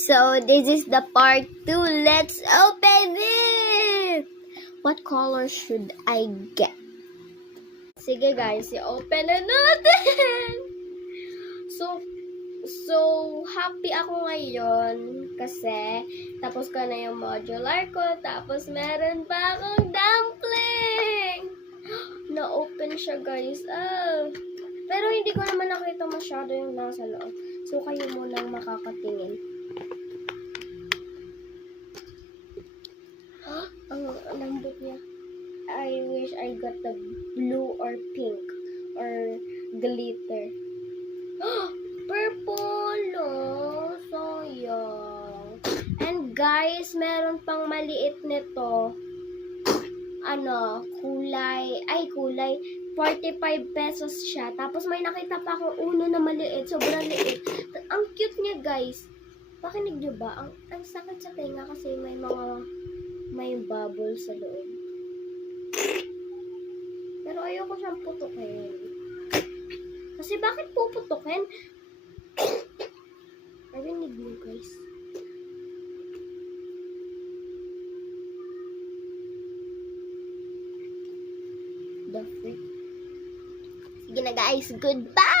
So, this is the part 2. Let's open it! What color should I get? Sige guys, i-open na natin! So, happy ako ngayon kasi tapos ko na yung modular ko, tapos meron pa akong dumpling! Na-open siya guys. Pero hindi ko naman nakita masyado yung nasa loob. So, kayo munang makakatingin. Ang lambot niya. I wish I got the blue or pink or glitter. Purple, oh. Sayang. And guys, meron pang maliit nito. Kulay 45 pesos siya. Tapos may nakita pa akong uno na maliit. Sobrang liit. Ang cute niya, guys. Pakinig niyo ba? Ang sakit sa tenga kasi may bubble sa loob. Pero ayoko siyang putukin. Kasi bakit puputukin? Narinig niyo, guys. The freak. Sige na guys, goodbye!